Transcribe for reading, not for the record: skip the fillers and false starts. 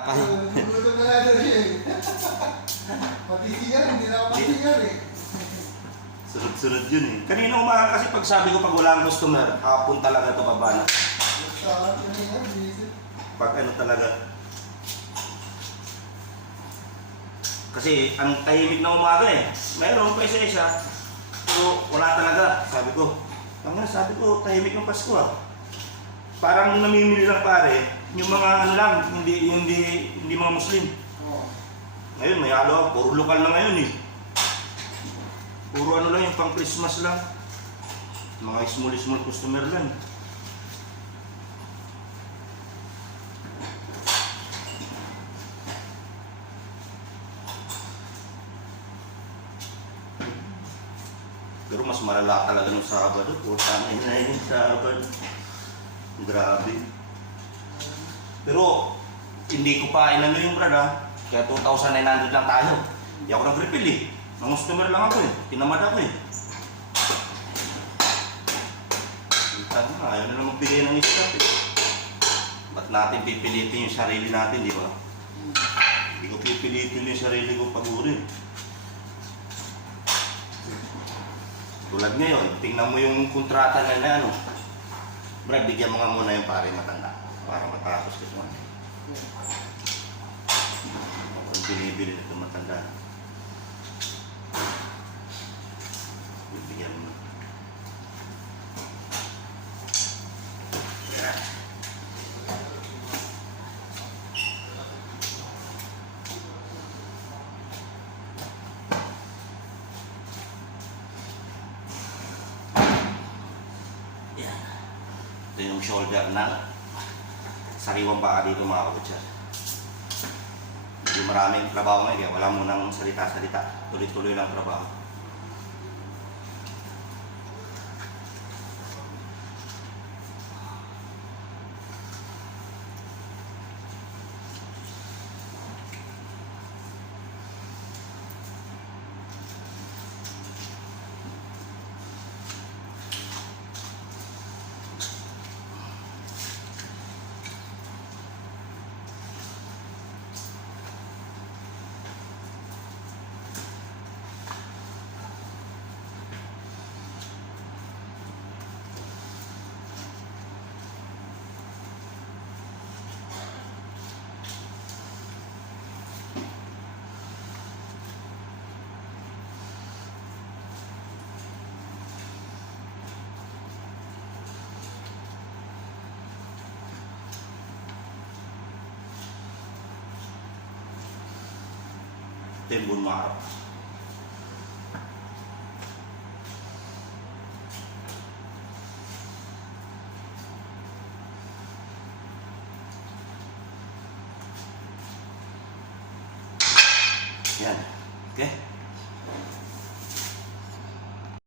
Gutom na nga doon eh. Matisigar, hindi na ako matigar eh. Sunod-sunod yun eh. Kanina umaga kasi pag sabi ko pag wala ang customer, hapon talaga ito babana. Pag ano talaga. Kasi ang tahimik na umaga eh. Mayroon pa isa-isa. Pero wala talaga. Sabi ko tahimik ng Pasko ah. Parang namimili lang pare. Yung mga ano lang, hindi mga Muslim. Ngayon may halo, puro lokal na ngayon eh. Puro ano lang yung pang Christmas lang. Mga small customer lang. Pero mas malala talaga ng Sabado. Puta na yun yung Sabado. Grabe. Pero hindi ko pa inano yung brad ha. Kaya 2,900 lang tayo. Hindi ako nag-refill eh. Mga customer lang ako eh. Tinamad ako eh. Ayaw na lang magbigay ng stock eh. Ba't natin pipilitin yung sarili natin, di ba? Hindi ko pipilitin yung sarili ko pag-uri. Tulad ngayon, tingnan mo yung kontrata na ano. Brad, bigyan mo nga muna yung pare matanda. Para matapos ko ito. Kung binibili nito matanda. Bigyan mo. Ito yung shoulder ng sariwang baka dito mga kabutsa. Hindi maraming trabaho ngayon kaya wala mo nang salita-salita. Tuloy-tuloy lang trabaho. Ito yung buong marap. Yan. Okay?